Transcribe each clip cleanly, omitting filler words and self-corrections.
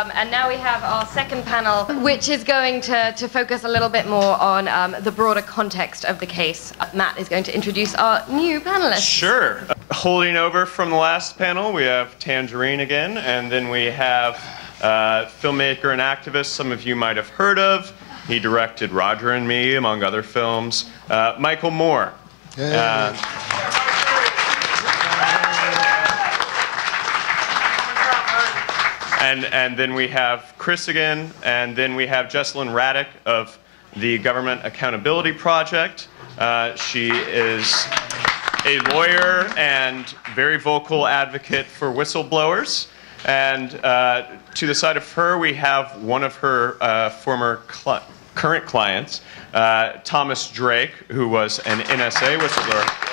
And now we have our second panel, which is going to focus a little bit more on the broader context of the case. Matt is going to introduce our new panelists. Sure. Holding over from the last panel, we have Tangerine again, and then we have filmmaker and activist some of you might have heard of. He directed Roger and Me, among other films. Michael Moore. And then we have Chris again, and then we have Jesselyn Radack of the Government Accountability Project. She is a lawyer and very vocal advocate for whistleblowers. And to the side of her, we have one of her current clients, Thomas Drake, who was an NSA whistleblower.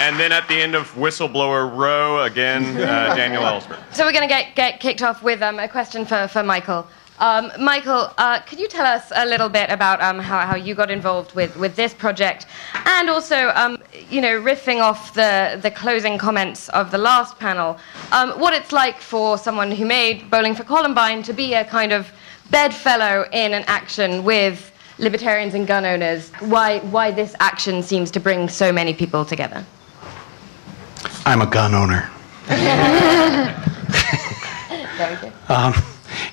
And then at the end of Whistleblower Row, again, Daniel Ellsberg. So we're going to get kicked off with a question for Michael. Michael, could you tell us a little bit about how you got involved with this project, and also, riffing off the closing comments of the last panel, what it's like for someone who made Bowling for Columbine to be a kind of bedfellow in an action with libertarians and gun owners, why this action seems to bring so many people together? I'm a gun owner. Very good.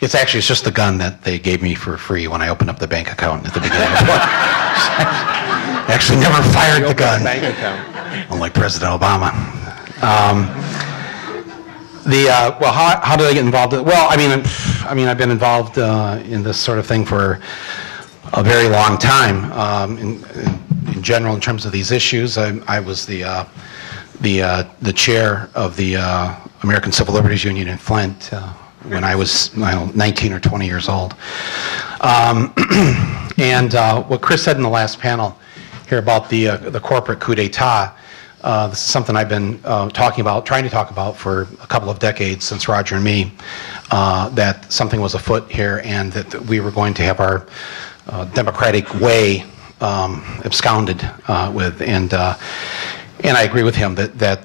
It's just the gun that they gave me for free when I opened up the bank account at the beginning. Actually, never fired the gun. Bank account. Unlike President Obama. How did I get involved? Well, I've been involved in this sort of thing for a very long time. In general, in terms of these issues, I was the chair of the American Civil Liberties Union in Flint when I was 19 or 20 years old. And what Chris said in the last panel here about the corporate coup d'etat, this is something I've been trying to talk about for a couple of decades, since Roger and Me, that something was afoot here and that we were going to have our democratic way absconded with. And I agree with him that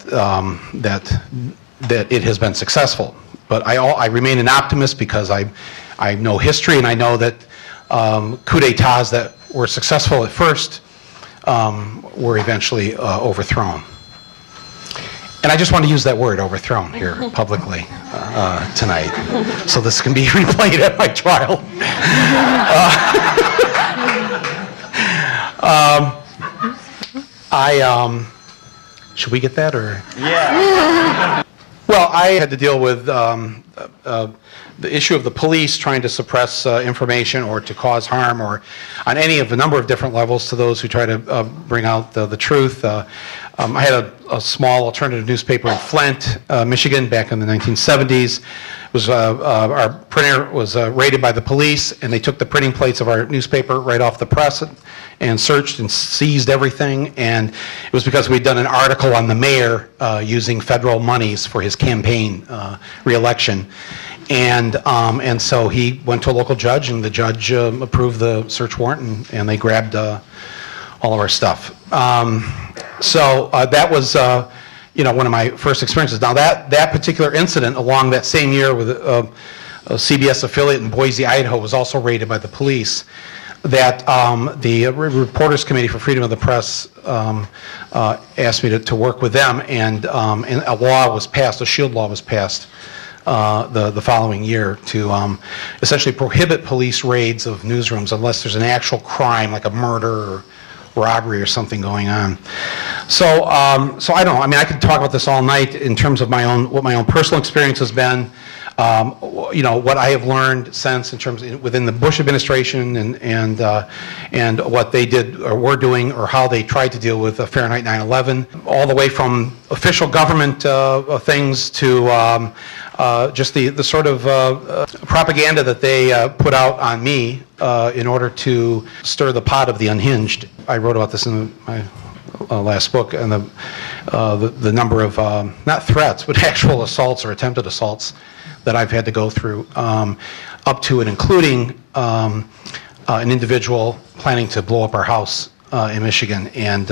it has been successful. But I remain an optimist because I know history, and I know that coup d'etats that were successful at first were eventually overthrown. And I just want to use that word, overthrown, here publicly tonight, so this can be replayed at my trial. Should we get that, or? Yeah. Well, I had to deal with the issue of the police trying to suppress information or to cause harm, or on any of a number of different levels to those who try to bring out the truth. I had a small alternative newspaper in Flint, Michigan, back in the 1970s. Our printer was raided by the police, and they took the printing plates of our newspaper right off the press and searched and seized everything. And it was because we'd done an article on the mayor using federal monies for his campaign re-election. And so he went to a local judge, and the judge approved the search warrant, and they grabbed all of our stuff. So that was one of my first experiences. Now that particular incident along that same year with a CBS affiliate in Boise, Idaho, was also raided by the police. That the Reporters Committee for Freedom of the Press asked me to work with them, and a law was passed, a shield law was passed the following year to essentially prohibit police raids of newsrooms unless there's an actual crime, like a murder or robbery or something going on. So I don't know. I could talk about this all night in terms of what my own personal experience has been. What I have learned since in terms within the Bush administration and what they did or were doing, or how they tried to deal with Fahrenheit 9/11, all the way from official government things to just the sort of propaganda that they put out on me in order to stir the pot of the unhinged. I wrote about this in my last book, and the number of not threats but actual assaults or attempted assaults that I've had to go through, up to and including an individual planning to blow up our house in Michigan, and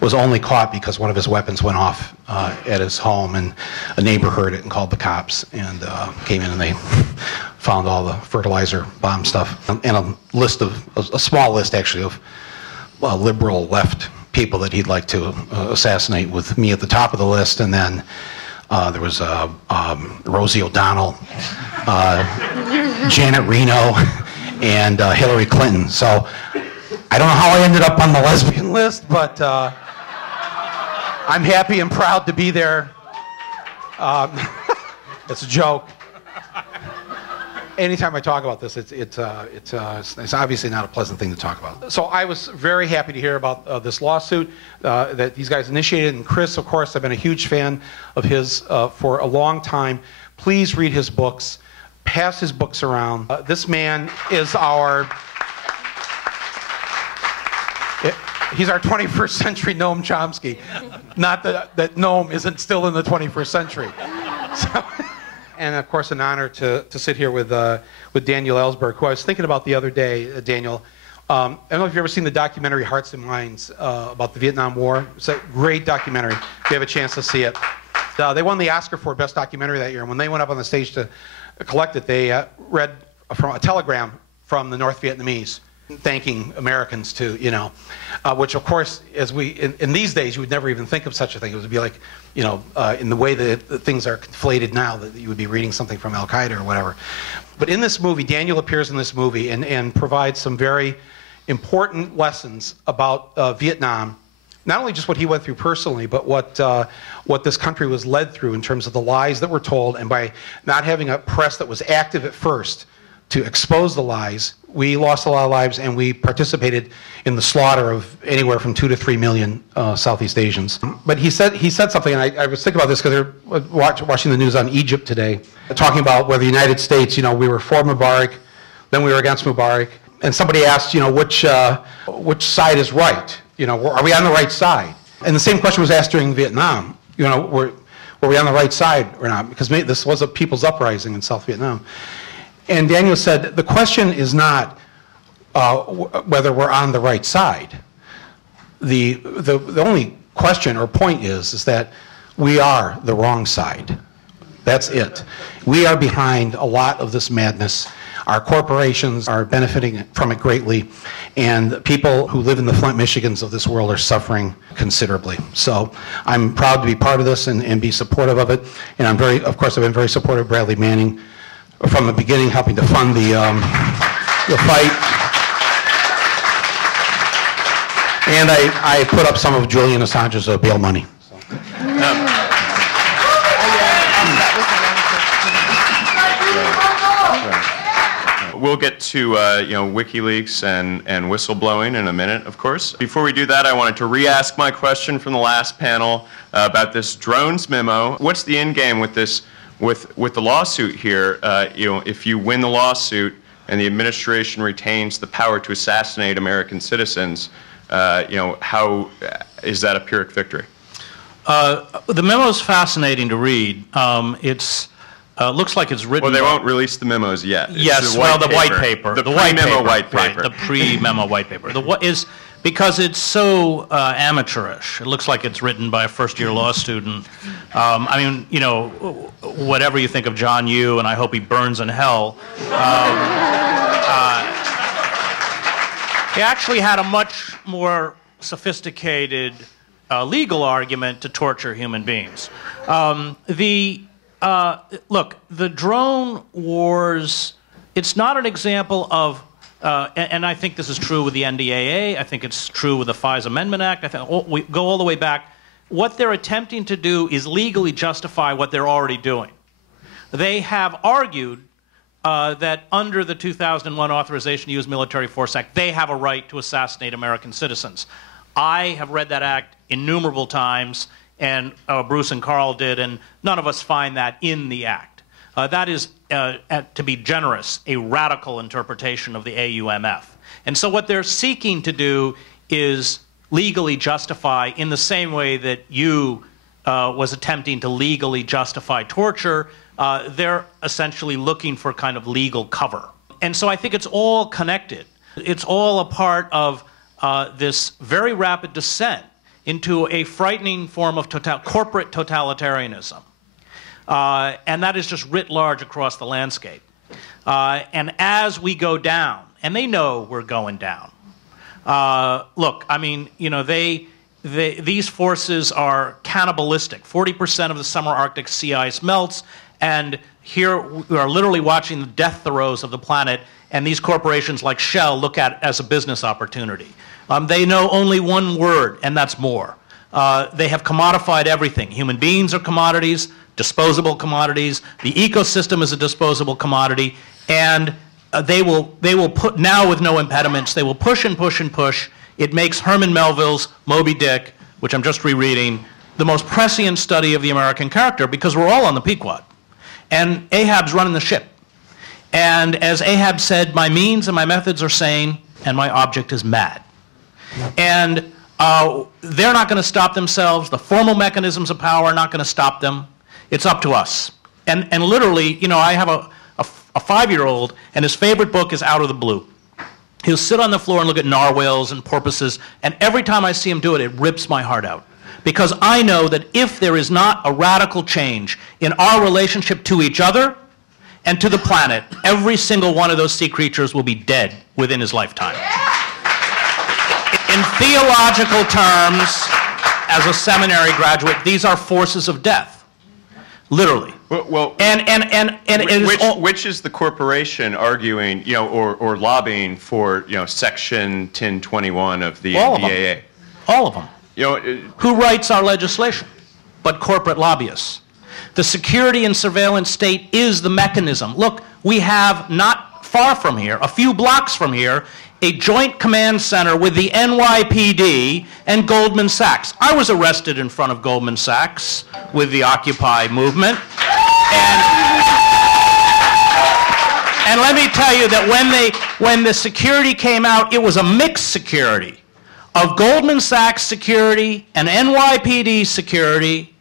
was only caught because one of his weapons went off at his home, and a neighbor heard it and called the cops, and came in and they found all the fertilizer bomb stuff, and a small list actually of liberal left people that he'd like to assassinate, with me at the top of the list. And then there was Rosie O'Donnell, Janet Reno, and Hillary Clinton. So I don't know how I ended up on the lesbian list, but I'm happy and proud to be there. It's a joke. Anytime I talk about this, it's obviously not a pleasant thing to talk about. So I was very happy to hear about this lawsuit that these guys initiated. And Chris, of course, I've been a huge fan of his for a long time. Please read his books. Pass his books around. This man is he's our 21st century Noam Chomsky. Not that Noam isn't still in the 21st century. So, and of course, an honor to sit here with Daniel Ellsberg, who I was thinking about the other day. Daniel, I don't know if you've ever seen the documentary Hearts and Minds about the Vietnam War. It's a great documentary. If you have a chance to see it, they won the Oscar for Best Documentary that year. And when they went up on the stage to collect it, they read from a telegram from the North Vietnamese, thanking Americans to, which of course, as in these days, you would never even think of such a thing. It would be like, in the way that things are conflated now, that you would be reading something from Al Qaeda or whatever. But in this movie, Daniel appears in this movie and provides some very important lessons about Vietnam. Not only just what he went through personally, but what this country was led through in terms of the lies that were told, and by not having a press that was active at first to expose the lies, we lost a lot of lives, and we participated in the slaughter of anywhere from 2 to 3 million Southeast Asians. But he said something, and I was thinking about this because they're watching the news on Egypt today, talking about where the United States, we were for Mubarak, then we were against Mubarak, and somebody asked, which side is right? Are we on the right side? And the same question was asked during Vietnam. Were we on the right side or not? Because this was a people's uprising in South Vietnam. And Daniel said, the question is not whether we're on the right side. The only question or point is that we are the wrong side. That's it. We are behind a lot of this madness. Our corporations are benefiting from it greatly, and people who live in the Flint, Michigans of this world are suffering considerably. So I'm proud to be part of this and be supportive of it. And of course, I've been very supportive of Bradley Manning from the beginning, helping to fund the fight. And I put up some of Julian Assange's bail money. So. We'll get to WikiLeaks and whistleblowing in a minute, of course. Before we do that, I wanted to re-ask my question from the last panel about this drones memo. What's the end game with this? With the lawsuit here, if you win the lawsuit and the administration retains the power to assassinate American citizens, how is that a Pyrrhic victory? The memo is fascinating to read. Looks like it's written. Well, they won't release the memos yet. Yes, well, the white paper. The pre-memo white paper. Right, the pre-memo white paper. Because it's so amateurish. It looks like it's written by a first-year law student. Whatever you think of John Yoo, and I hope he burns in hell, he actually had a much more sophisticated legal argument to torture human beings. Look, the drone wars, it's not an example of and I think this is true with the NDAA. I think it's true with the FISA Amendment Act. I think we go all the way back. What they're attempting to do is legally justify what they're already doing. They have argued that under the 2001 Authorization to Use Military Force Act, they have a right to assassinate American citizens. I have read that act innumerable times, and Bruce and Carl did, and none of us find that in the act. That is, to be generous, a radical interpretation of the AUMF. And so what they're seeking to do is legally justify, in the same way that you was attempting to legally justify torture, they're essentially looking for kind of legal cover. And so I think it's all connected. It's all a part of this very rapid descent into a frightening form of corporate totalitarianism. And that is just writ large across the landscape. And as we go down, and they know we're going down. Look, I mean, you know, these forces are cannibalistic. 40% of the summer Arctic sea ice melts, and here we are literally watching the death throes of the planet, and these corporations like Shell look at it as a business opportunity. They know only one word, and that's more. They have commodified everything. Human beings are commodities, disposable commodities. The ecosystem is a disposable commodity, and they will put, now with no impediments, they will push and push and push. It makes Herman Melville's Moby Dick, which I'm just rereading, the most prescient study of the American character, because we're all on the Pequod. And Ahab's running the ship. And as Ahab said, my means and my methods are sane, and my object is mad. And they're not going to stop themselves. The formal mechanisms of power are not going to stop them. It's up to us. And literally, you know, I have a 5-year-old, and his favorite book is Out of the Blue. He'll sit on the floor and look at narwhals and porpoises, and every time I see him do it, it rips my heart out. Because I know that if there is not a radical change in our relationship to each other and to the planet, every single one of those sea creatures will be dead within his lifetime. In theological terms, as a seminary graduate, these are forces of death, literally. Well, which is the corporation arguing, you know, or lobbying for, you know, Section 1021 of the NDAA? All of them. You know, who writes our legislation? But corporate lobbyists. The security and surveillance state is the mechanism. Look, we have not far from here, a few blocks from here, a joint command center with the NYPD and Goldman Sachs. I was arrested in front of Goldman Sachs with the Occupy movement. And let me tell you that when the security came out, it was a mixed security of Goldman Sachs security and NYPD security.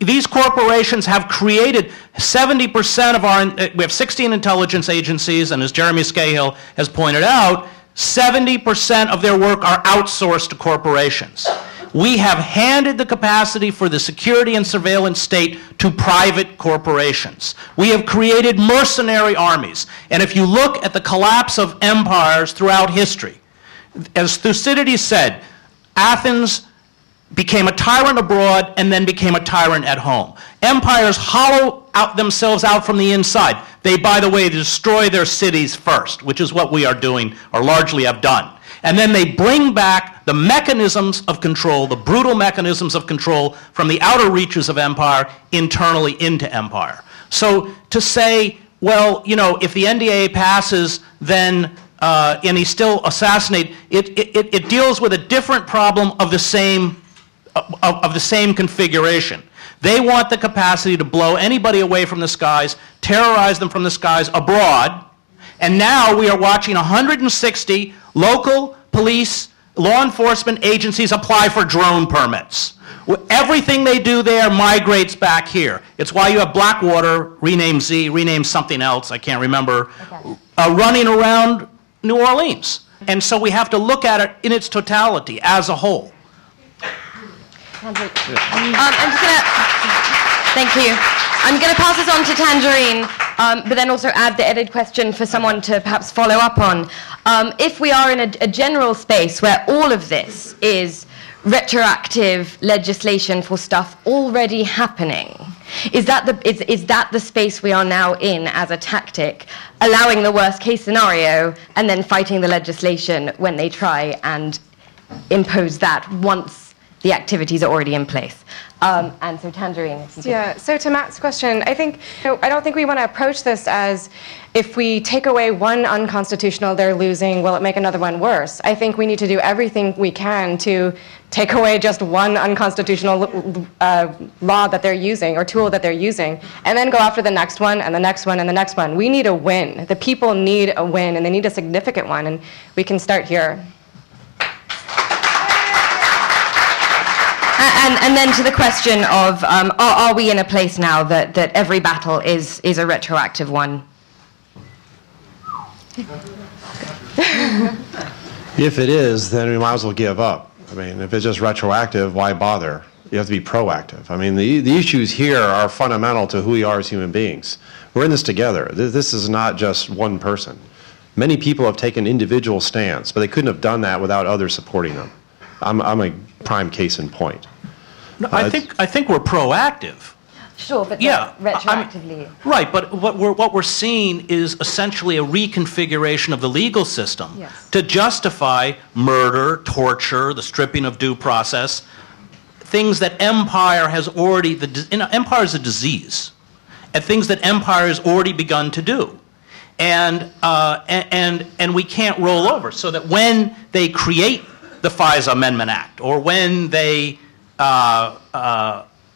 These corporations have created 70% of our, we have 16 intelligence agencies, and as Jeremy Scahill has pointed out, 70% of their work are outsourced to corporations. We have handed the capacity for the security and surveillance state to private corporations. We have created mercenary armies. And if you look at the collapse of empires throughout history, as Thucydides said, Athens became a tyrant abroad and then became a tyrant at home. Empires hollow out themselves out from the inside. They, by the way, destroy their cities first, which is what we are doing, or largely have done. And then they bring back the mechanisms of control, the brutal mechanisms of control from the outer reaches of empire internally into empire. So to say, well, you know, if the NDAA passes, then and he's still assassinated, it deals with a different problem of the same configuration. They want the capacity to blow anybody away from the skies, terrorize them from the skies abroad, and now we are watching 160 local police, law enforcement agencies apply for drone permits. Everything they do there migrates back here. It's why you have Blackwater, renamed Z, renamed something else, I can't remember, running around New Orleans. And so we have to look at it in its totality as a whole. I'm just gonna, thank you. I'm going to pass this on to Tangerine, but then also add the edited question for someone to perhaps follow up on. If we are in a general space where all of this is retroactive legislation for stuff already happening, is that the space we are now in as a tactic, allowing the worst case scenario and then fighting the legislation when they try and impose that once the activities are already in place? And so Tangerine. Yeah, so to Matt's question, I don't think we want to approach this as if we take away one unconstitutional they're losing, will it make another one worse? I think we need to do everything we can to take away just one unconstitutional law that they're using or tool that they're using, and then go after the next one and the next one and the next one. We need a win. The people need a win, and they need a significant one, and we can start here. And then to the question of, are we in a place now that every battle is a retroactive one? If it is, then we might as well give up. I mean, if it's just retroactive, why bother? You have to be proactive. I mean, the issues here are fundamental to who we are as human beings. We're in this together. This is not just one person. Many people have taken individual stands, but they couldn't have done that without others supporting them. I'm a prime case in point. No, I think we're proactive. Sure, but yeah, not retroactively. Right, but what we're seeing is essentially a reconfiguration of the legal system to justify murder, torture, the stripping of due process, things that empire has already, empire is a disease, and things that empire has already begun to do. And we can't roll over, so that when they create the FISA Amendment Act, or when they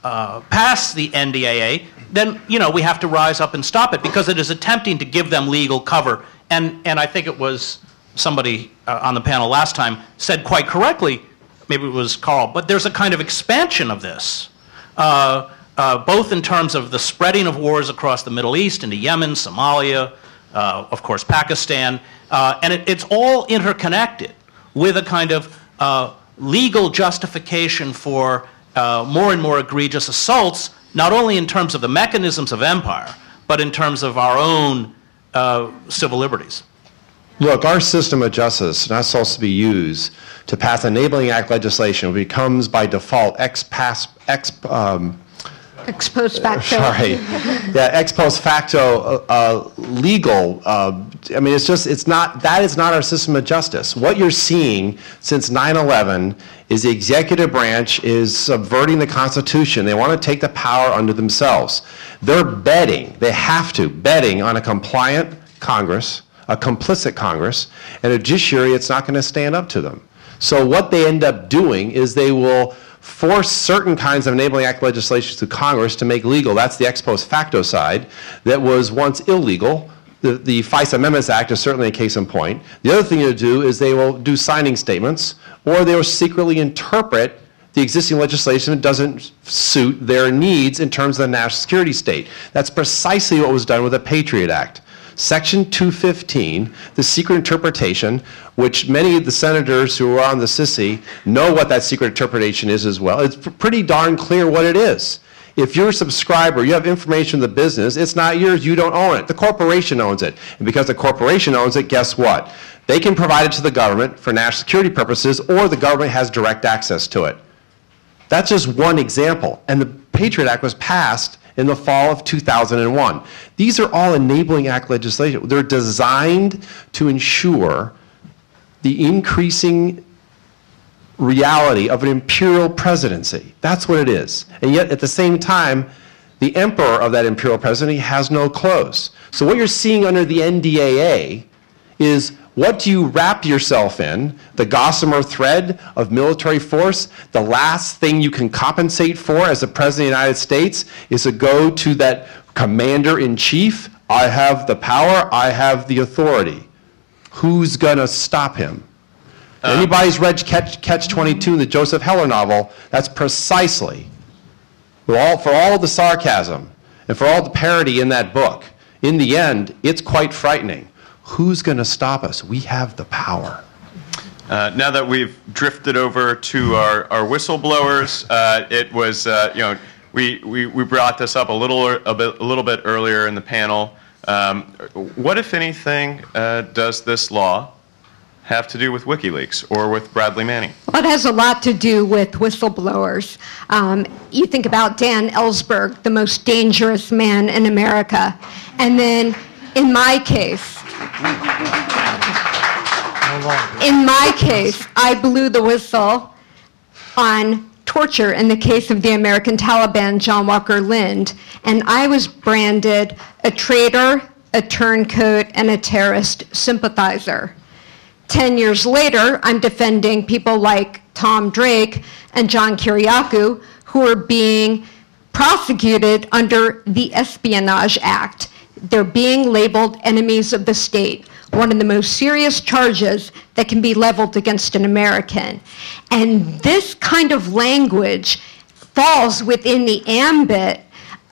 pass the NDAA, then we have to rise up and stop it, because it is attempting to give them legal cover. And I think it was somebody on the panel last time said quite correctly, maybe it was Carl, but there's a kind of expansion of this, both in terms of the spreading of wars across the Middle East into Yemen, Somalia, of course Pakistan, and it's all interconnected with a kind of legal justification for more and more egregious assaults, not only in terms of the mechanisms of empire, but in terms of our own civil liberties. Look, our system of justice is not supposed to be used to pass enabling act legislation. It becomes by default ex post facto. Sorry, yeah, ex post facto legal. I mean, that is not our system of justice. What you're seeing since 9/11 is the executive branch is subverting the Constitution. They want to take the power under themselves. They're betting, they have to, betting on a compliant Congress, a complicit Congress, and a judiciary that's not going to stand up to them. So what they end up doing is they will force certain kinds of enabling act legislation through Congress to make legal. That's the ex post facto side that was once illegal. The FISA Amendments Act is certainly a case in point. The other thing to do is they will do signing statements, or they will secretly interpret the existing legislation that doesn't suit their needs in terms of the national security state. That's precisely what was done with the Patriot Act. Section 215, the secret interpretation, which many of the senators who are on the SISI know what that secret interpretation is as well. It's pretty darn clear what it is. If you're a subscriber, you have information in the business, it's not yours, you don't own it. The corporation owns it. And because the corporation owns it, guess what? They can provide it to the government for national security purposes, or the government has direct access to it. That's just one example. And the Patriot Act was passed in the fall of 2001. These are all enabling act legislation. They're designed to ensure the increasing reality of an imperial presidency. That's what it is. And yet, at the same time, the emperor of that imperial presidency has no clothes. So what you're seeing under the NDAA is, what do you wrap yourself in? The gossamer thread of military force? The last thing you can compensate for as the President of the United States is to go to that commander-in-chief. I have the power, I have the authority. Who's going to stop him? Anybody's read Catch-22 in the Joseph Heller novel, that's precisely, for all the sarcasm and for all the parody in that book, in the end, it's quite frightening. Who's going to stop us? We have the power. Now that we've drifted over to our whistleblowers, it was we brought this up a little bit earlier in the panel. What, if anything, does this law have to do with WikiLeaks or with Bradley Manning? Well, it has a lot to do with whistleblowers. You think about Dan Ellsberg, the most dangerous man in America, and then in my case, I blew the whistle on torture in the case of the American Taliban, John Walker Lind, and I was branded a traitor, a turncoat, and a terrorist sympathizer. 10 years later, I'm defending people like Tom Drake and John Kiriakou, who are being prosecuted under the Espionage Act. They're being labeled enemies of the state, one of the most serious charges that can be leveled against an American. And this kind of language falls within the ambit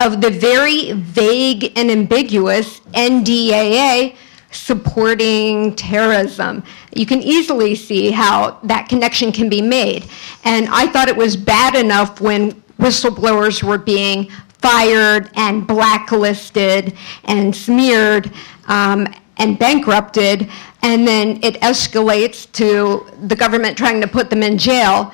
of the very vague and ambiguous NDAA, supporting terrorism. You can easily see how that connection can be made. And I thought it was bad enough when whistleblowers were being fired and blacklisted and smeared and bankrupted, and then it escalates to the government trying to put them in jail.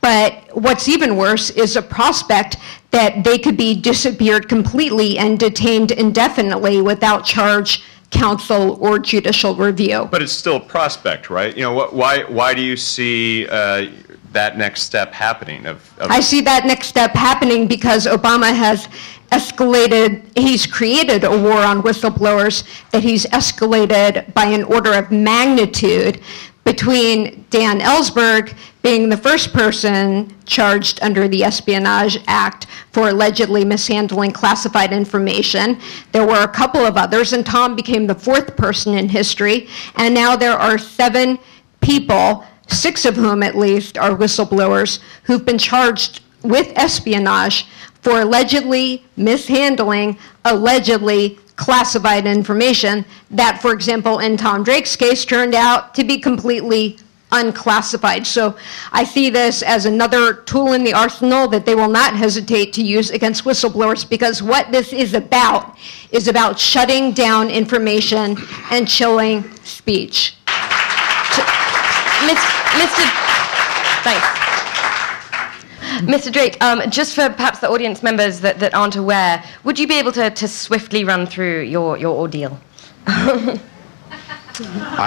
But what's even worse is a prospect that they could be disappeared completely and detained indefinitely without charge, counsel, or judicial review. But it's still a prospect, right? You know, why do you see that next step happening? I see that next step happening because Obama has escalated, he's created a war on whistleblowers that he's escalated by an order of magnitude, between Dan Ellsberg being the first person charged under the Espionage Act for allegedly mishandling classified information. There were a couple of others, and Tom became the fourth person in history. And now there are 7 people, 6 of whom at least are whistleblowers, who've been charged with espionage for allegedly mishandling allegedly classified information that, for example, in Tom Drake's case, turned out to be completely unclassified. So I see this as another tool in the arsenal that they will not hesitate to use against whistleblowers, because what this is about shutting down information and chilling speech. Thanks. Mr. Drake, just for perhaps the audience members that aren't aware, would you be able to swiftly run through your ordeal? I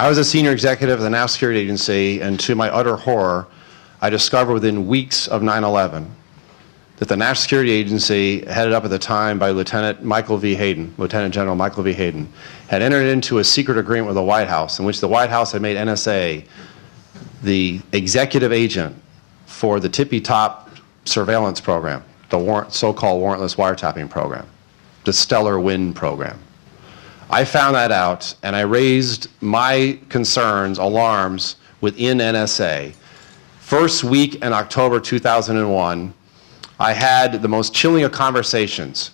was a senior executive of the National Security Agency, and to my utter horror, I discovered within weeks of 9/11 that the National Security Agency, headed up at the time by Lieutenant General Michael V. Hayden, had entered into a secret agreement with the White House in which the White House had made NSA the executive agent for the tippy-top surveillance program, the so-called warrantless wiretapping program, the Stellar Wind program. I found that out, and I raised my concerns, alarms, within NSA. First week in October 2001, I had the most chilling of conversations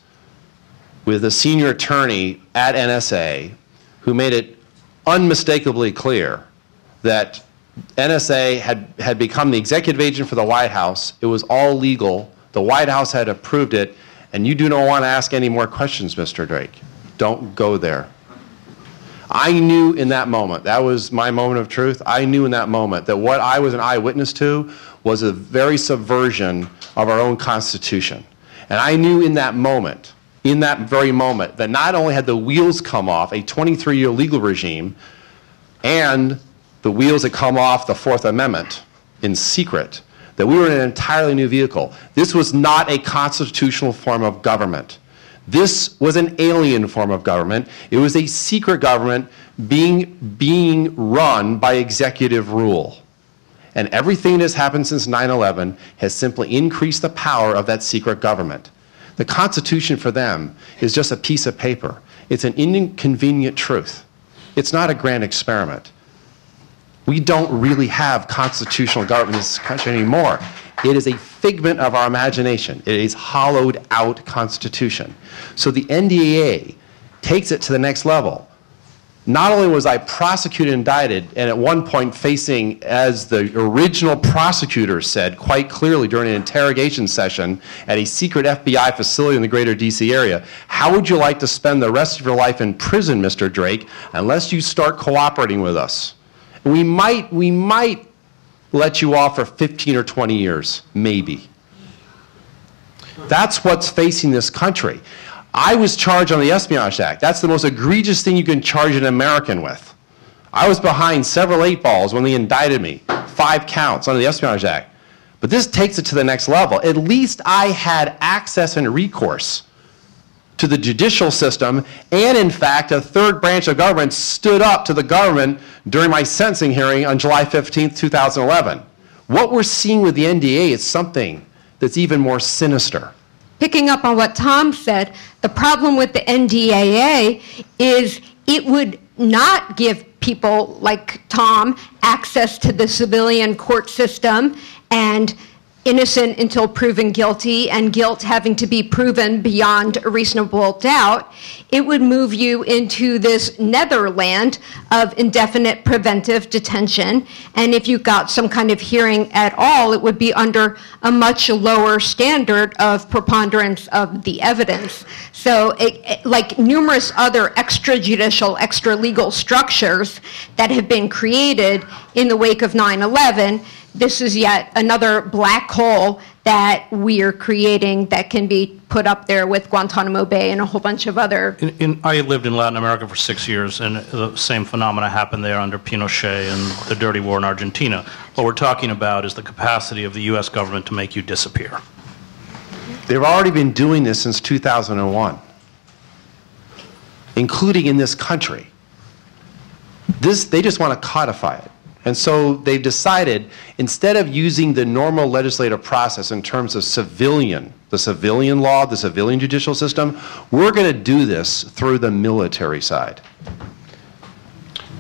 with a senior attorney at NSA who made it unmistakably clear that NSA had become the executive agent for the White House. It was all legal. The White House had approved it, and you do not want to ask any more questions, Mr. Drake. Don't go there. I knew in that moment, that was my moment of truth, I knew in that moment that what I was an eyewitness to was a very subversion of our own Constitution. And I knew in that moment, in that very moment, that not only had the wheels come off a 23-year legal regime, and the wheels had come off the Fourth Amendment in secret, that we were in an entirely new vehicle. This was not a constitutional form of government. This was an alien form of government. It was a secret government being run by executive rule. And everything that has happened since 9/11 has simply increased the power of that secret government. The Constitution for them is just a piece of paper. It's an inconvenient truth. It's not a grand experiment. We don't really have constitutional government in this country anymore. It is a figment of our imagination. It is hollowed out Constitution. So the NDAA takes it to the next level. Not only was I prosecuted and indicted, and at one point facing, as the original prosecutor said quite clearly during an interrogation session at a secret FBI facility in the greater DC area, how would you like to spend the rest of your life in prison, Mr. Drake, unless you start cooperating with us? We might let you off for 15 or 20 years, maybe. That's what's facing this country. I was charged on the Espionage Act. That's the most egregious thing you can charge an American with. I was behind several 8 balls when they indicted me, 5 counts under the Espionage Act. But this takes it to the next level. At least I had access and recourse to the judicial system, and in fact, a third branch of government stood up to the government during my sentencing hearing on July 15th, 2011. What we're seeing with the NDAA is something that's even more sinister. Picking up on what Tom said, the problem with the NDAA is it would not give people like Tom access to the civilian court system, and innocent until proven guilty, and guilt having to be proven beyond a reasonable doubt, it would move you into this netherland of indefinite preventive detention. And if you got some kind of hearing at all, it would be under a much lower standard of preponderance of the evidence. So like numerous other extrajudicial, extra-legal structures that have been created in the wake of 9/11, this is yet another black hole that we are creating that can be put up there with Guantanamo Bay and a whole bunch of other... I lived in Latin America for 6 years, and the same phenomena happened there under Pinochet and the dirty war in Argentina. What we're talking about is the capacity of the U.S. government to make you disappear. They've already been doing this since 2001, including in this country. They just want to codify it. And so they've decided, instead of using the normal legislative process in terms of the civilian law, the civilian judicial system, we're going to do this through the military side.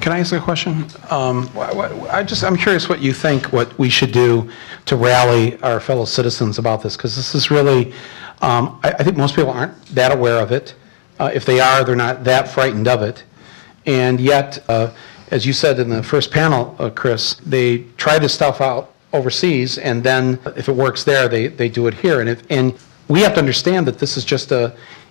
Can I ask a question? I'm curious what you think what we should do to rally our fellow citizens about this, because this is really, I think most people aren't that aware of it. If they are, they're not that frightened of it. And yet, as you said in the first panel, Chris, they try this stuff out overseas, and then if it works there, they do it here. And we have to understand that this is just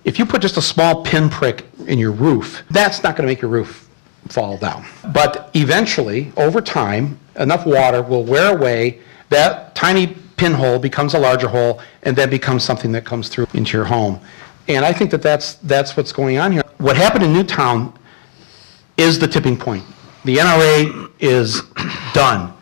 if you put just a small pinprick in your roof, that's not going to make your roof fall down. But eventually, over time, enough water will wear away, that tiny pinhole becomes a larger hole, and then becomes something that comes through into your home. And I think that that's what's going on here. What happened in Newtown is the tipping point. The NRA is done.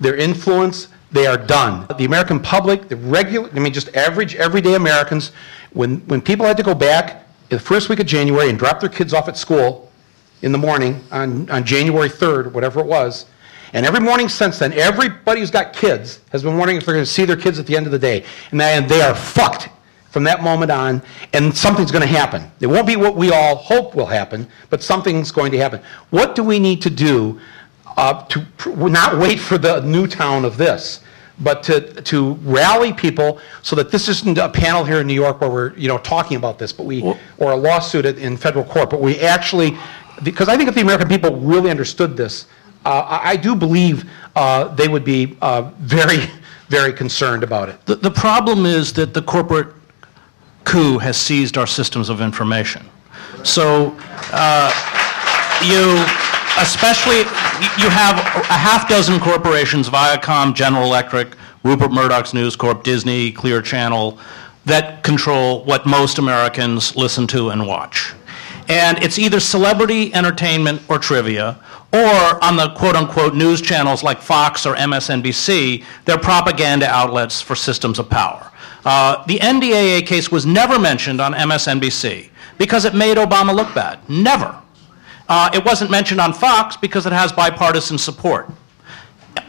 Their influence, they are done. The American public, just average, everyday Americans, when people had to go back the first week of January and drop their kids off at school in the morning on January 3rd, whatever it was, and every morning since then, everybody who's got kids has been wondering if they're going to see their kids at the end of the day. And they are fucked from that moment on, and something's going to happen. It won't be what we all hope will happen, but something's going to happen. What do we need to do to not wait for the Newtown of this, but to rally people so that this isn't a panel here in New York where we're talking about this, but or a lawsuit in federal court, but we actually, because I think if the American people really understood this, I do believe they would be very, very concerned about it. The problem is that the corporate coup has seized our systems of information. So you have a half dozen corporations, Viacom, General Electric, Rupert Murdoch's News Corp, Disney, Clear Channel, that control what most Americans listen to and watch. And it's either celebrity entertainment or trivia, or on the quote-unquote news channels like Fox or MSNBC, they're propaganda outlets for systems of power. The NDAA case was never mentioned on MSNBC because it made Obama look bad. Never. It wasn't mentioned on Fox because it has bipartisan support.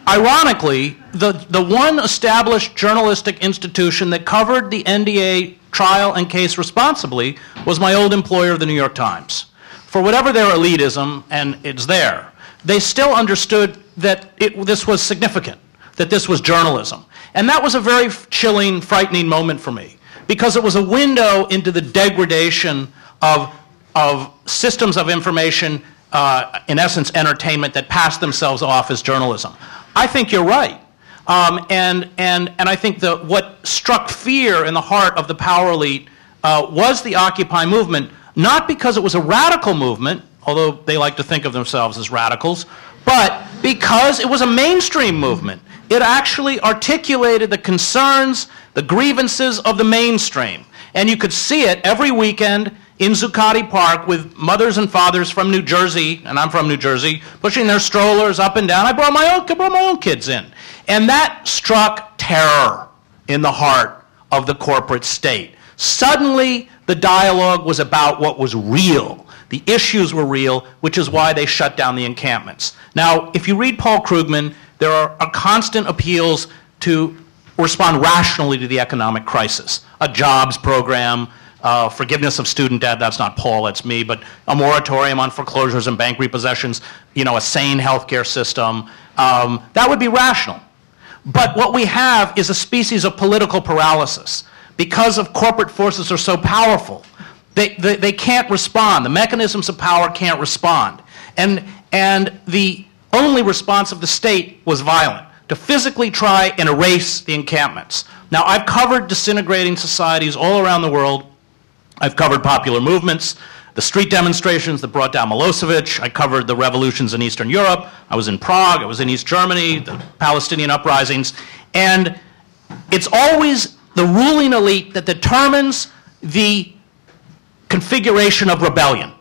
Ironically, the one established journalistic institution that covered the NDAA trial and case responsibly was my old employer, the New York Times. For whatever their elitism, and it's there, they still understood that this was significant, that this was journalism. And that was a very chilling, frightening moment for me, because it was a window into the degradation of systems of information, in essence entertainment, that passed themselves off as journalism. I think you're right. And I think what struck fear in the heart of the power elite was the Occupy movement, not because it was a radical movement, although they like to think of themselves as radicals, but because it was a mainstream movement. It actually articulated the concerns, the grievances of the mainstream. And you could see it every weekend in Zuccotti Park with mothers and fathers from New Jersey, and I'm from New Jersey, pushing their strollers up and down. I brought my own kids in. And that struck terror in the heart of the corporate state. Suddenly, the dialogue was about what was real. The issues were real, which is why they shut down the encampments. Now, if you read Paul Krugman, there are constant appeals to respond rationally to the economic crisis. A jobs program, forgiveness of student debt, that's not Paul, that's me, but a moratorium on foreclosures and bank repossessions, a sane healthcare system, that would be rational. But what we have is a species of political paralysis. Because of corporate forces are so powerful, they can't respond. The mechanisms of power can't respond. And the only response of the state was violent, to physically try and erase the encampments. Now, I've covered disintegrating societies all around the world. I've covered popular movements, the street demonstrations that brought down Milosevic. I covered the revolutions in Eastern Europe. I was in Prague. I was in East Germany, the Palestinian uprisings. And it's always the ruling elite that determines the configuration of rebellion.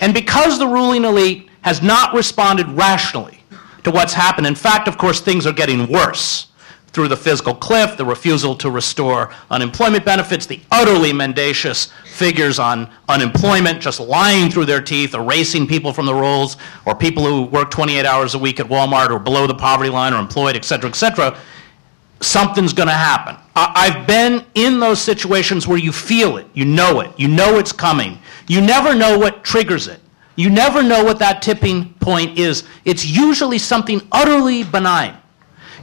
And because the ruling elite has not responded rationally to what's happened, in fact, of course, things are getting worse through the fiscal cliff, the refusal to restore unemployment benefits, the utterly mendacious figures on unemployment, just lying through their teeth, erasing people from the rolls, or people who work 28 hours a week at Walmart or below the poverty line or employed, et cetera, something's going to happen. I've been in those situations where you feel it, you know it's coming. You never know what triggers it. You never know what that tipping point is. It's usually something utterly benign.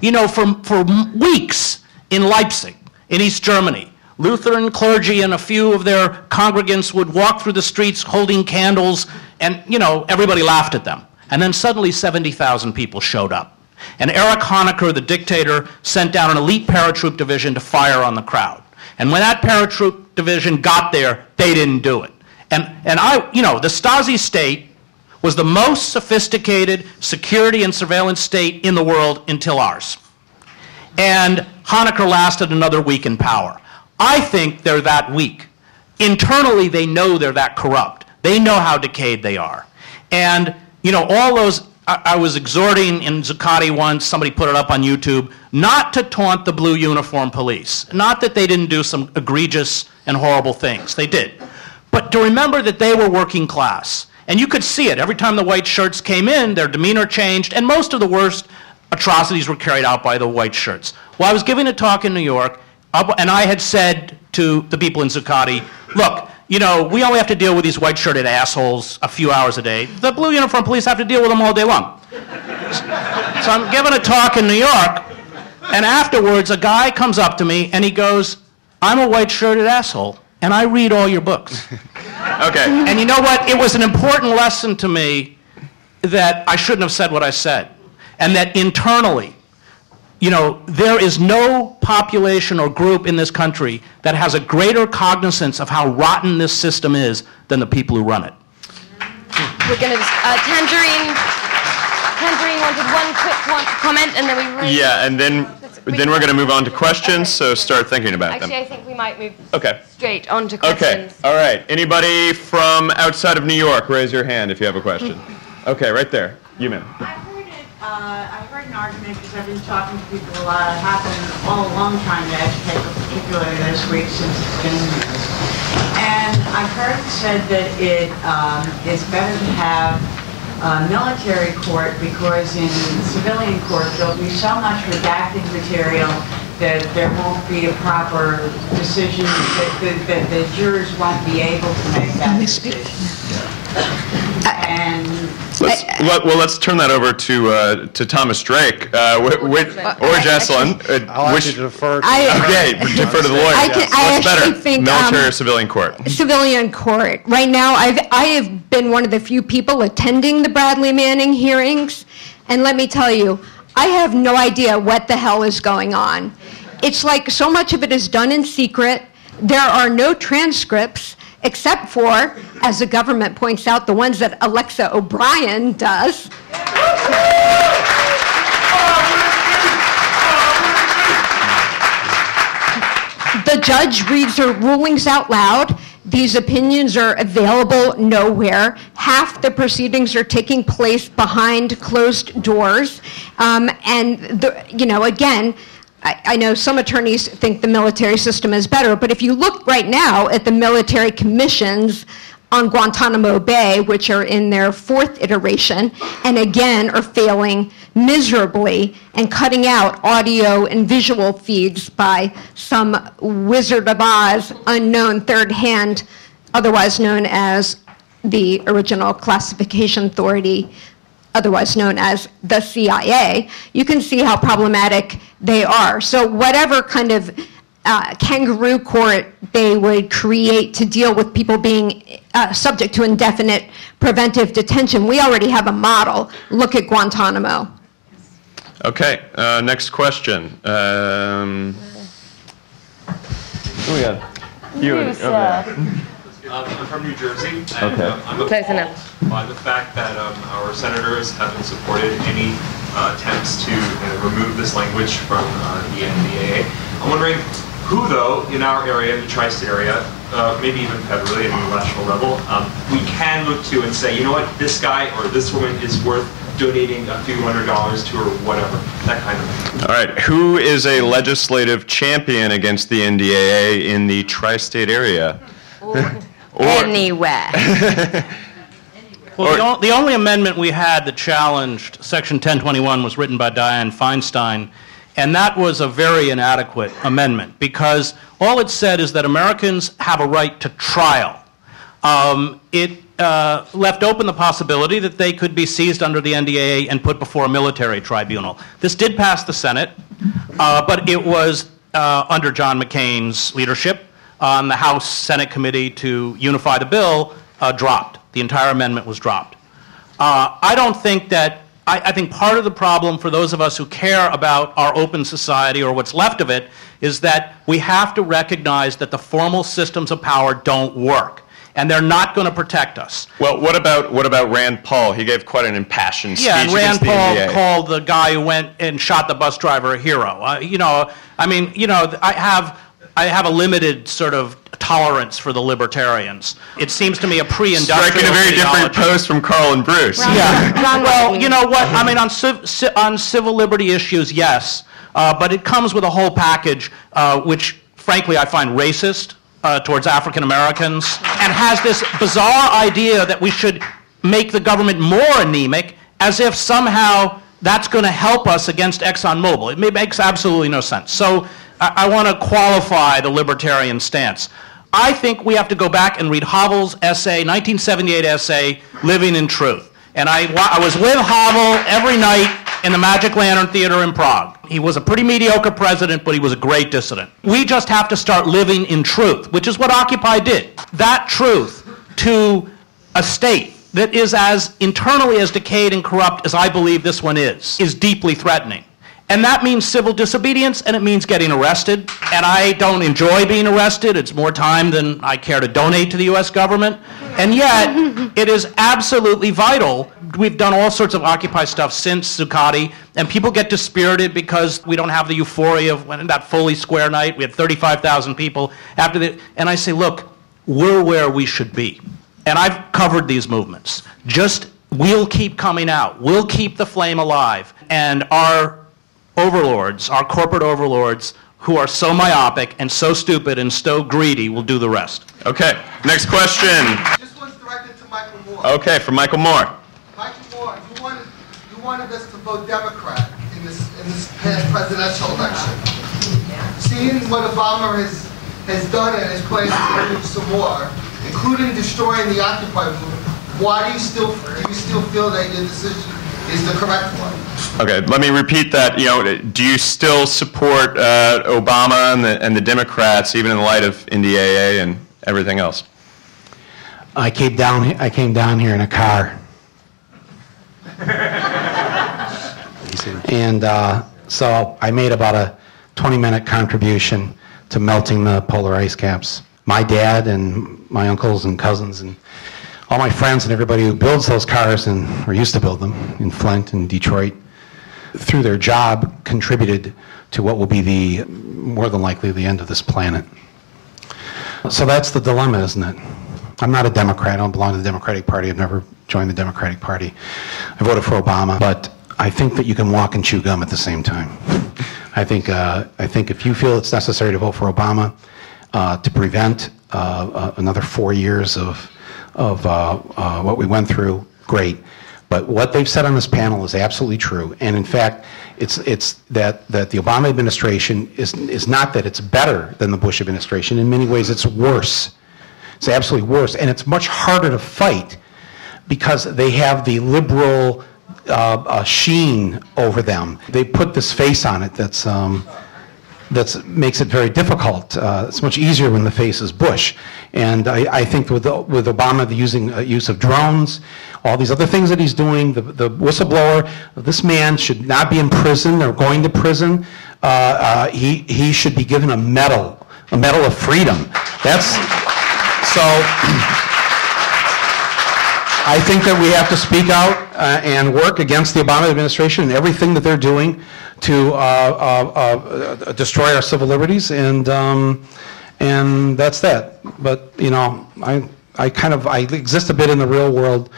You know, for weeks in Leipzig, in East Germany, Lutheran clergy and a few of their congregants would walk through the streets holding candles, and, you know, everybody laughed at them. And then suddenly 70,000 people showed up. And Erich Honecker, the dictator, sent down an elite paratroop division to fire on the crowd. And when that paratroop division got there, they didn't do it. And the Stasi state was the most sophisticated security and surveillance state in the world until ours. And Honecker lasted another week in power. I think they're that weak. Internally, they know they're that corrupt. They know how decayed they are. And, you know, all those, I was exhorting in Zuccotti once, somebody put it up on YouTube, not to taunt the blue uniform police. Not that they didn't do some egregious and horrible things. They did. But to remember that they were working class. And you could see it. Every time the white shirts came in, their demeanor changed, and most of the worst atrocities were carried out by the white shirts. Well, I was giving a talk in New York, and I had said to the people in Zuccotti, look, you know, we only have to deal with these white-shirted assholes a few hours a day. The blue uniform police have to deal with them all day long. So I'm giving a talk in New York, and afterwards a guy comes up to me, and he goes, I'm a white-shirted asshole, and I read all your books. Okay. And you know what? It was an important lesson to me that I shouldn't have said what I said. And that internally, you know, there is no population or group in this country that has a greater cognizance of how rotten this system is than the people who run it. We're going to Tangerine wanted one quick comment, and then we really... Yeah, and then we're going to move on to questions, so start thinking about them. Actually, I think we might move Okay. straight on to questions. Okay, all right. Anybody from outside of New York, raise your hand if you have a question. Okay, right there. You, ma'am. I heard an argument, because I've been talking to people a lot. It happened all along trying to educate, particularly this week since it's been news. And I've heard it said that it is better to have military court because in civilian court there'll be so much redacted material that there won't be a proper decision, that the jurors won't be able to make that decision. And let's turn that over to Thomas Drake or Jesselyn. I'll actually defer to Okay, defer to the lawyer. What's better, think, military or civilian court? Civilian court. Right now, I have been one of the few people attending the Bradley Manning hearings, and let me tell you, I have no idea what the hell is going on. It's like so much of it is done in secret. There are no transcripts, except for, as the government points out, the ones that Alexa O'Brien does. The judge reads her rulings out loud. These opinions are available nowhere. Half the proceedings are taking place behind closed doors. Again, I know some attorneys think the military system is better, but if you look right now at the military commissions on Guantanamo Bay, which are in their 4th iteration, and again are failing miserably and cutting out audio and visual feeds by some Wizard of Oz unknown third hand, otherwise known as the original classification authority, otherwise known as the CIA, you can see how problematic they are. So whatever kind of kangaroo court they would create to deal with people being subject to indefinite preventive detention, we already have a model. Look at Guantanamo. Okay, next question. Who we got? You. Okay. I'm from New Jersey, and I'm Close appalled enough. by the fact that our senators haven't supported any attempts to remove this language from the NDAA. I'm wondering who, though, in our area, in the tri-state area, maybe even federally at the national level, we can look to and say, you know what, this guy or this woman is worth donating a few $100s to or whatever, that kind of thing. All right, who is a legislative champion against the NDAA in the tri-state area? Anywhere. Well, the only amendment we had that challenged Section 1021 was written by Dianne Feinstein, and that was a very inadequate amendment because all it said is that Americans have a right to trial. It left open the possibility that they could be seized under the NDAA and put before a military tribunal. This did pass the Senate, but it was under John McCain's leadership on the House Senate Committee to unify the bill, dropped. The entire amendment was dropped. I don't think that, I think part of the problem for those of us who care about our open society or what's left of it is that we have to recognize that the formal systems of power don't work. And they're not going to protect us. Well, what about Rand Paul? He gave quite an impassioned speech and Rand against the Paul NDAA. called the guy who went and shot the bus driver a hero. I have a limited sort of tolerance for the libertarians. It seems to me a pre-industrial Striking a very different post from Carl and Bruce. Well, you know what? I mean, on civil liberty issues, yes, but it comes with a whole package, which, frankly, I find racist towards African Americans, and has this bizarre idea that we should make the government more anemic, as if somehow that's going to help us against ExxonMobil. It makes absolutely no sense. So I want to qualify the libertarian stance. I think we have to go back and read Havel's essay, 1978 essay, Living in Truth. And I was with Havel every night in the Magic Lantern Theater in Prague. He was a pretty mediocre president, but he was a great dissident. We just have to start living in truth, which is what Occupy did. That truth to a state that is as internally as decayed and corrupt as I believe this one is deeply threatening. And that means civil disobedience, and it means getting arrested. And I don't enjoy being arrested. It's more time than I care to donate to the U.S. government. And yet, it is absolutely vital. We've done all sorts of Occupy stuff since Zuccotti, and people get dispirited because we don't have the euphoria of when that Foley Square night. We had 35,000 people after that. And I say, look, we're where we should be. And I've covered these movements. We'll keep coming out. We'll keep the flame alive. And our overlords, our corporate overlords, who are so myopic and so stupid and so greedy, will do the rest. Okay, next question. This one's directed to Michael Moore. Okay, from Michael Moore. Michael Moore, you wanted us to vote Democrat in this past presidential election. Seeing what Obama has done and his plans to do some more, including destroying the Occupy movement, why do you still feel that your decision is the correct one? Okay, let me repeat that. Do you still support Obama and the Democrats, even in the light of NDAA and everything else? I came down here in a car. And so I made about a 20-minute contribution to melting the polar ice caps. My dad and my uncles and cousins and all my friends and everybody who builds those cars or used to build them in Flint and Detroit, through their job, contributed to what will be more than likely the end of this planet. So that's the dilemma, isn't it? I'm not a Democrat. I don't belong to the Democratic Party. I've never joined the Democratic Party. I voted for Obama, but I think that you can walk and chew gum at the same time. I think if you feel it's necessary to vote for Obama to prevent another 4 years of what we went through, great. But what they've said on this panel is absolutely true. And in fact, it's that the Obama administration is not that it's better than the Bush administration. In many ways, it's worse. It's absolutely worse. And it's much harder to fight because they have the liberal sheen over them. They put this face on it that makes it very difficult. It's much easier when the face is Bush. And I think with Obama, the use of drones, all these other things that he's doing, the whistleblower, this man should not be in prison or going to prison. He should be given a medal of freedom. So I think that we have to speak out and work against the Obama administration and everything that they're doing to destroy our civil liberties, and that's that. But you know, I exist a bit in the real world,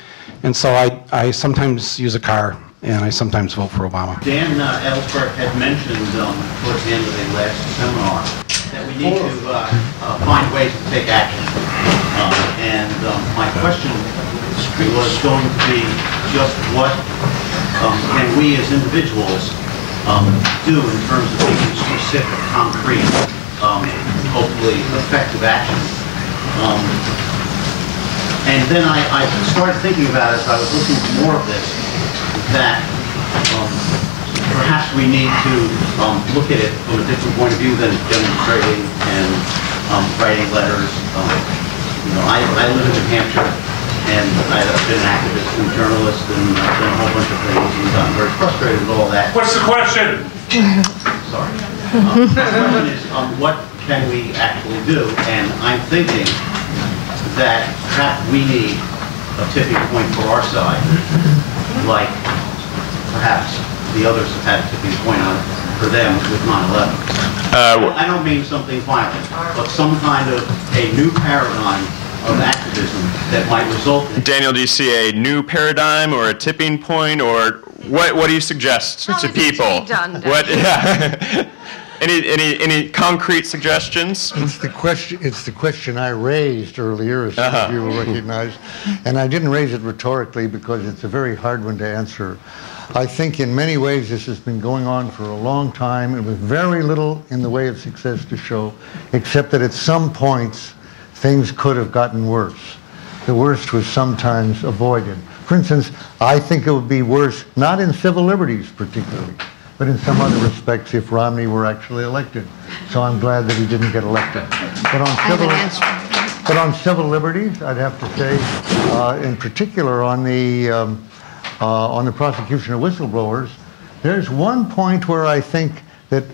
and so I sometimes use a car, and I sometimes vote for Obama. Dan Ellsberg had mentioned towards the end of the last seminar that we need to find ways to take action. And my question was going to be just what can we as individuals do in terms of taking specific, concrete, hopefully effective action. And then I started thinking about it as I was listening to more of this, that perhaps we need to look at it from a different point of view than demonstrating and writing letters. You know, I live in New Hampshire, and I've been an activist and journalist, and I've done a whole bunch of things, and I'm very frustrated with all that. What's the question? Sorry. The question is, what can we actually do? And I'm thinking that perhaps we need a tipping point for our side, like perhaps the others have had a tipping point on for them with 9/11. I don't mean something violent, but some kind of a new paradigm of activism that might result in... Daniel, do you see a new paradigm or a tipping point, or what do you suggest to people? What? Yeah. Any concrete suggestions? It's the question I raised earlier, as some of you will recognize, and I didn't raise it rhetorically because it's a very hard one to answer. I think in many ways this has been going on for a long time, and with very little in the way of success to show, except that at some points things could have gotten worse. The worst was sometimes avoided. For instance, I think it would be worse, not in civil liberties particularly, but in some other respects if Romney were actually elected. So I'm glad that he didn't get elected. But on civil liberties, I'd have to say, in particular on the prosecution of whistleblowers, there's one point where I think that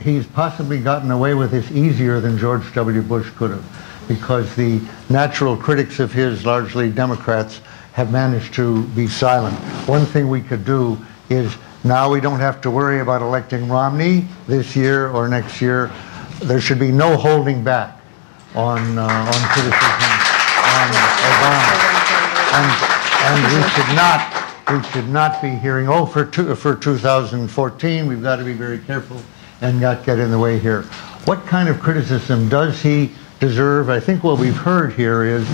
he's possibly gotten away with this easier than George W. Bush could have, because the natural critics of his, largely Democrats, have managed to be silent. One thing we could do is now we don't have to worry about electing Romney this year or next year. There should be no holding back on criticism on Obama. And we should not be hearing, oh, for 2014, we've got to be very careful and not get in the way here. What kind of criticism does he deserve? I think what we've heard here is,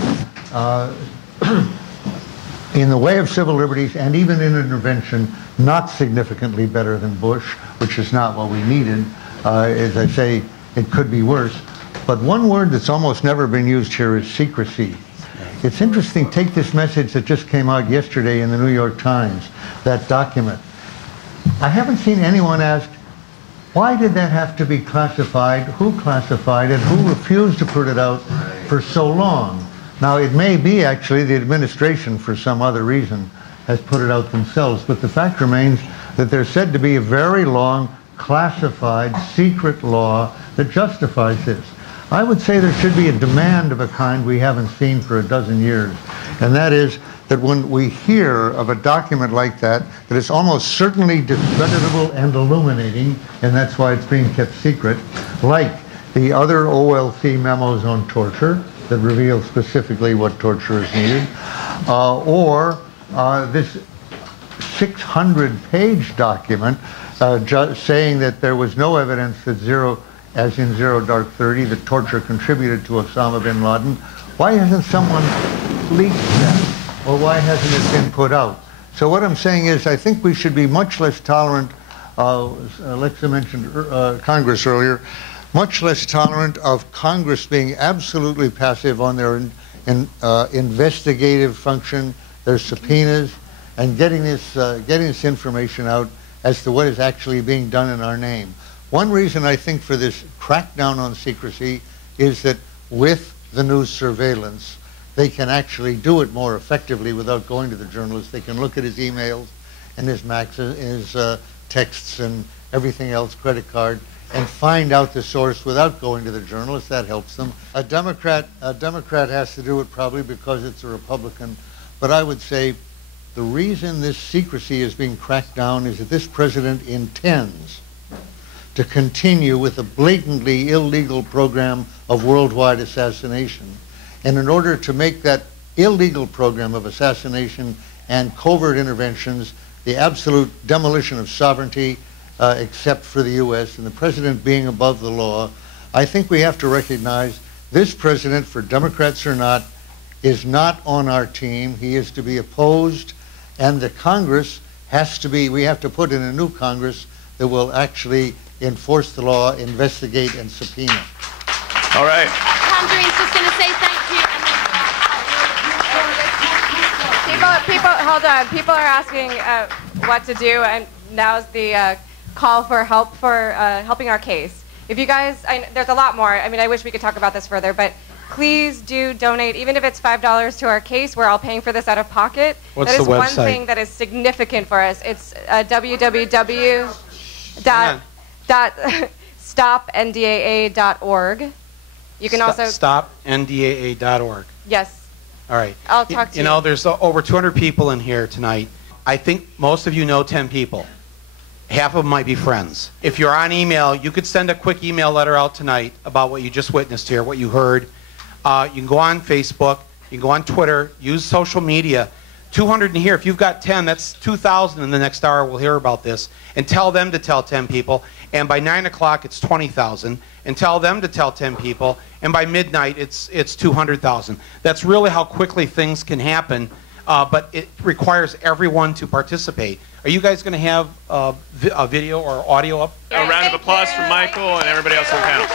in the way of civil liberties and even in intervention, not significantly better than Bush, which is not what we needed. As I say, it could be worse. But one word that's almost never been used here is secrecy. It's interesting, take this message that just came out yesterday in the New York Times, that document. I haven't seen anyone ask, why did that have to be classified? Who classified it? Who refused to put it out for so long? Now, it may be actually the administration, for some other reason, has put it out themselves, but the fact remains that there's said to be a very long, classified, secret law that justifies this. I would say there should be a demand of a kind we haven't seen for a dozen years, and that is that when we hear of a document like that, that is almost certainly discreditable and illuminating, and that's why it's being kept secret, like the other OLC memos on torture that reveal specifically what torture is needed, or this 600-page document saying that there was no evidence that as in Zero Dark 30, that torture contributed to Osama bin Laden. Why hasn't someone leaked that? Or why hasn't it been put out? So what I'm saying is I think we should be much less tolerant, Alexa mentioned Congress earlier, much less tolerant of Congress being absolutely passive on their investigative function, their subpoenas, and getting this information out as to what is actually being done in our name. One reason I think for this crackdown on secrecy is that with the news surveillance, they can actually do it more effectively without going to the journalist. They can look at his emails and his texts and everything else, credit card, and find out the source without going to the journalist. That helps them. A Democrat has to do it probably because it's a Republican, but I would say the reason this secrecy is being cracked down is that this president intends to continue with a blatantly illegal program of worldwide assassination. And in order to make that illegal program of assassination and covert interventions the absolute demolition of sovereignty, except for the U.S., and the president being above the law, I think we have to recognize this president, for Democrats or not, is not on our team. He is to be opposed, and the Congress has to be, we have to put in a new Congress that will actually enforce the law, investigate, and subpoena. All right. Tangerine's just going to say thank you. Hold on. People are asking what to do, and now's the call for help for helping our case. If you guys, there's a lot more. I mean, I wish we could talk about this further, but please do donate, even if it's $5 to our case. We're all paying for this out of pocket. What's the website? That is one thing that is significant for us. It's www.stopndaa.org. You can also stopndaa.org. Yes. All right. I'll talk to you. You know, there's over 200 people in here tonight. I think most of you know 10 people. Half of them might be friends. If you're on email, you could send a quick email letter out tonight about what you just witnessed here, what you heard. You can go on Facebook. You can go on Twitter. Use social media. 200 in here. If you've got 10, that's 2,000 in the next hour. We'll hear about this. And tell them to tell 10 people. And by 9 o'clock, it's 20,000. And tell them to tell 10 people. And by midnight, it's 200,000. That's really how quickly things can happen. But it requires everyone to participate. Are you guys going to have a video or audio up? A round of applause for Michael and everybody else on panel.